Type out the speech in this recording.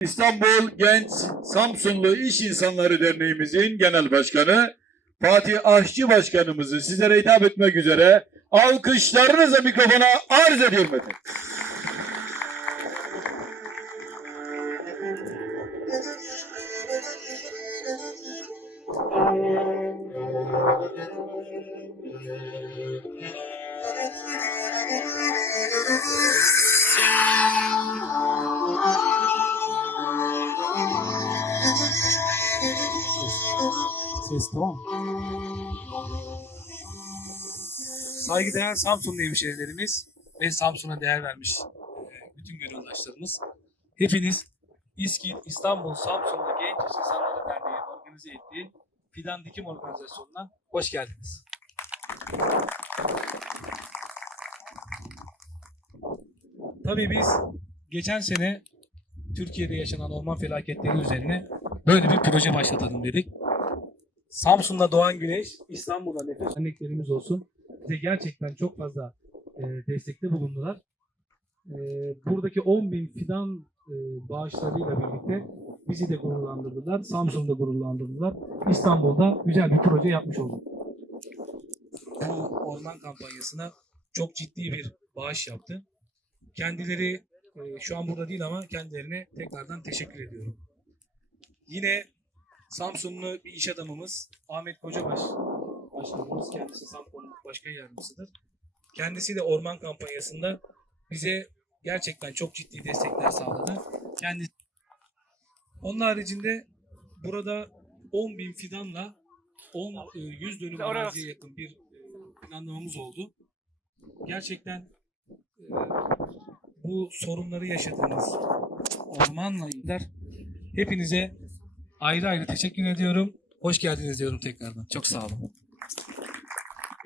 İstanbul Genç Samsunlu İş İnsanları Derneğimizin Genel Başkanı Fatih Aşçı Başkanımızı sizlere hitap etmek üzere alkışlarınızla mikrofona arz ediyorum efendim. Ses tamam. Saygıdeğer Samsunlu hemşehrilerimiz ve Samsun'a değer vermiş e, bütün gönüldaşlarımız. Hepiniz İSKİ İstanbul Samsunlu Genç İş İnsanları Derneği organize ettiği Fidan Dikim Organizasyonu'na hoş geldiniz. Tabii biz geçen sene Türkiye'de yaşanan orman felaketleri üzerine böyle bir proje başlatalım dedik. Samsun'da doğan güneş, İstanbul'da nefes örneklerimiz olsun. Bize gerçekten çok fazla e, destekte bulundular. E, buradaki 10 bin fidan e, bağışlarıyla birlikte bizi de gururlandırdılar. Samsun'da gururlandırdılar. İstanbul'da güzel bir proje yapmış olduk. Bu orman kampanyasına çok ciddi bir bağış yaptı. Kendileri e, şu an burada değil ama kendilerine tekrardan teşekkür ediyorum. Yine Samsunlu bir iş adamımız Ahmet Kocabaş başkanımız. Kendisi Samsun Başkan Yardımcısıdır. Kendisi de orman kampanyasında bize gerçekten çok ciddi destekler sağladı. Kendisi onun haricinde burada 10 bin fidanla 10 e, 100 dönüm araziye yakın bir e, planlamamız oldu. Gerçekten e, bu sorunları yaşadığınız ormanla ilgili hepinize ayrı ayrı teşekkür ediyorum. Hoş geldiniz diyorum tekrardan. Çok sağ olun.